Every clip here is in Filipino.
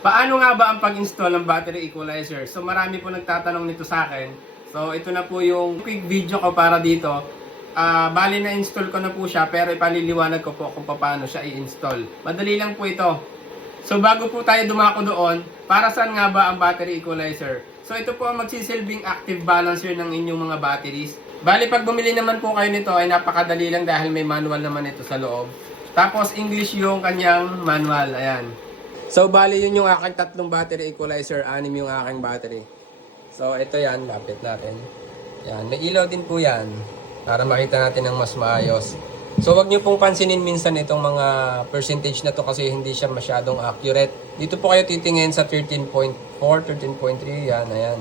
Paano nga ba ang pag-install ng battery equalizer? So marami po nagtatanong nito sa akin. So ito na po yung quick video ko para dito. Bali na-install ko na po siya pero ipaliliwanag ko po kung paano siya i-install. Madali lang po ito. So bago po tayo dumako doon, para saan nga ba ang battery equalizer? So ito po ang magsisilbing active balancer ng inyong mga batteries. Bali pag bumili naman po kayo nito ay napakadali lang dahil may manual naman ito sa loob. Tapos English yung kanyang manual. Ayan. So, bali yun yung aking tatlong battery equalizer, 6 yung aking battery. So, ito yan, lapit natin. Yan, may ilaw din po yan para makita natin ng mas maayos. So, wag nyo pong pansinin minsan itong mga percentage na to kasi hindi siya masyadong accurate. Dito po kayo titingin sa 13.4, 13.3, yan, ayan.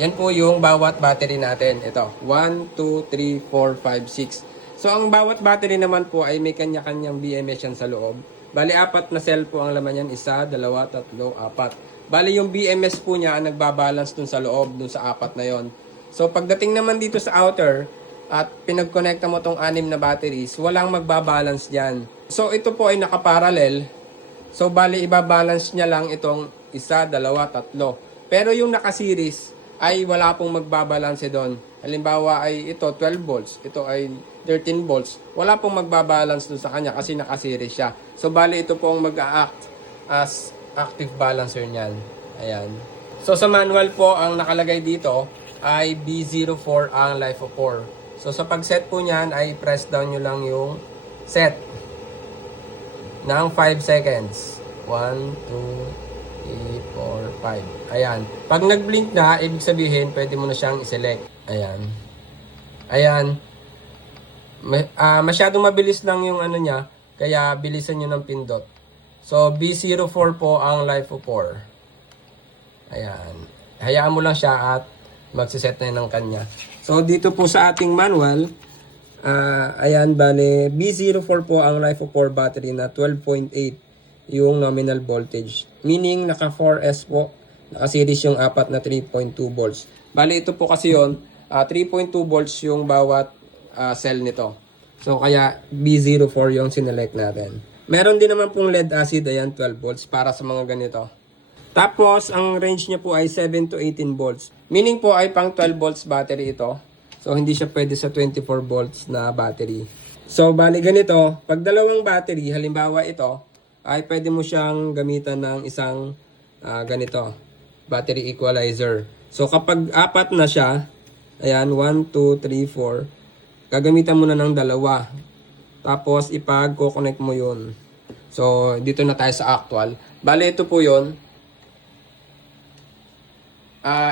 Yan po yung bawat battery natin. Ito, 1, 2, 3, 4, 5, 6. So, ang bawat battery naman po ay may kanya-kanyang BMS yan sa loob. Bali, 4 na cell po ang laman yan. 1, 2, 3, 4. Bali, yung BMS po niya nagbabalance dun sa loob, dun sa 4 na yon. So, pagdating naman dito sa outer at pinag-connecta mo tong 6 na batteries, walang magbabalance dyan. So, ito po ay nakaparallel. So, bali, ibabalance niya lang itong 1, 2, 3. Pero yung naka-series ay wala pong magbabalance doon. Halimbawa ay ito 12 volts, ito ay 13 volts. Wala pong magbabalance doon sa kanya kasi naka-series siya. So, bali ito pong mag-a-act as active balancer niyan. Ayan. So, sa manual po, ang nakalagay dito ay B04 ang life of 4. So, sa pag-set po niyan ay press down nyo lang yung set ng 5 seconds. 1, 2, 3, 4, 5. Ayan. Pag nag-blink na, ibig sabihin, pwede mo na siyang i-select. Ayan. Masyadong mabilis lang yung ano niya, kaya bilisan nyo ng pindot. So, B04 po ang life of 4. Ayan. Hayaan mo lang siya at magsiset na yun ng kanya. So, dito po sa ating manual, ayan, bale, B04 po ang life of 4 battery na 12.8 yung nominal voltage. Meaning, naka 4S po. Naka-series yung 4 na 3.2 volts. Bale, ito po kasi yun, 3.2 volts yung bawat cell nito. So, kaya B04 yung sinelect natin. Meron din naman pong lead acid, ayan, 12 volts para sa mga ganito. Tapos, ang range niya po ay 7 to 18 volts. Meaning po ay pang 12 volts battery ito. So, hindi siya pwede sa 24 volts na battery. So, bali ganito, pag dalawang battery, halimbawa ito, ay pwede mo siyang gamitan ng isang ganito, battery equalizer. So, kapag 4 na siya, ayan, 1, 2, 3, 4, gagamitan mo na ng dalawa. Tapos, ipag-connect mo yun. So, dito na tayo sa actual. Bale, ito po yun.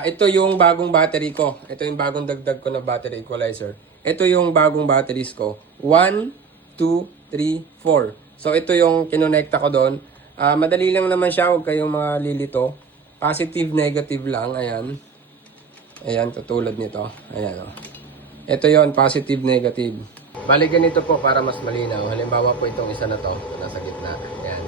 Ito yung bagong battery ko. Ito yung bagong dagdag ko na battery equalizer. Ito yung bagong batteries ko. 1, 2, 3, 4. So, ito yung kinonekta ko doon. Madali lang naman siya. Huwag kayong mga lilito. Positive, negative lang. Ayan. Ayan, tutulad nito. Ayan, oh. Ito yon, positive, negative. Bali ganito po para mas malinaw. Halimbawa po itong isa na to, nasa gitna. Ayan.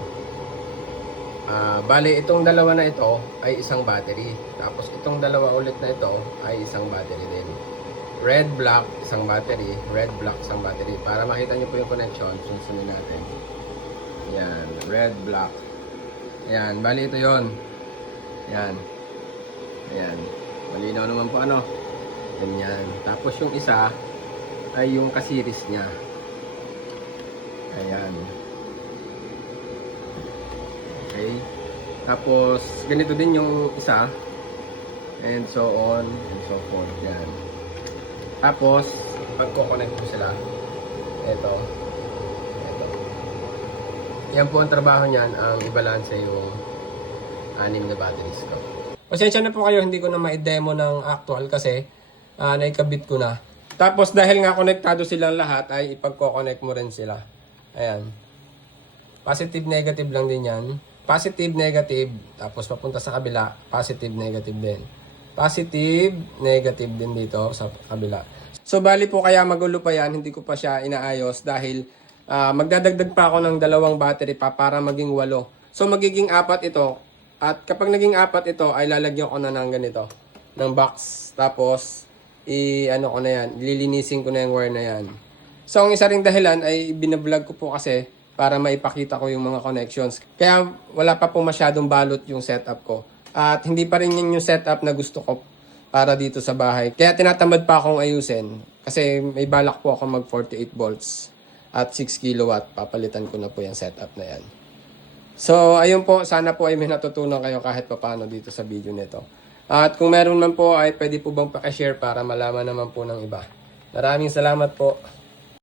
Bali itong dalawa na ito ay isang battery. Tapos itong dalawa ulit na ito ay isang battery din. Red, black, isang battery. Red, black, isang battery. Para makita nyo po yung connection, sunsunin natin. Ayan, red, black. Ayan, bali ito yon. Ayan. Ayan. Malinaw naman po ano. Ganyan. Tapos yung isa ay yung kasiris niya. Ayan. Okay. Tapos ganito din yung isa. And so on and so forth. Yan. Tapos pagko-connect mo sila. Ito. Yan po ang trabaho niyan, ang i-balance yung 6 na batteries ko. Pasensya na po kayo, hindi ko na ma-demo ng actual kasi naikabit ko na. Tapos dahil nga konektado silang lahat ay ipagko-connect mo rin sila. Ayan. Positive, negative lang din yan. Positive, negative. Tapos papunta sa kabila, positive, negative din. Positive, negative din dito sa kabila. So bali po kaya magulo pa yan, hindi ko pa siya inaayos dahil magdadagdag pa ako ng 2 battery pa para maging 8. So magiging 4 ito. At kapag naging 4 ito, ay lalagyan ko na ng ganito, ng box. Tapos, ano ko na yan, lilinisin ko na yung wire na yan. So, ang isa ring dahilan ay binablog ko po kasi para maipakita ko yung mga connections. Kaya wala pa po masyadong balot yung setup ko. At hindi pa rin yun yung setup na gusto ko para dito sa bahay. Kaya tinatamad pa akong ayusin kasi may balak po ako mag 48 volts at 6 kilowatt. Papalitan ko na po yung setup na yan. So, ayun po. Sana po ay may natutunan kayo kahit papaano dito sa video nito. At kung meron man po ay pwede po bang pakishare para malaman naman po ng iba. Maraming salamat po.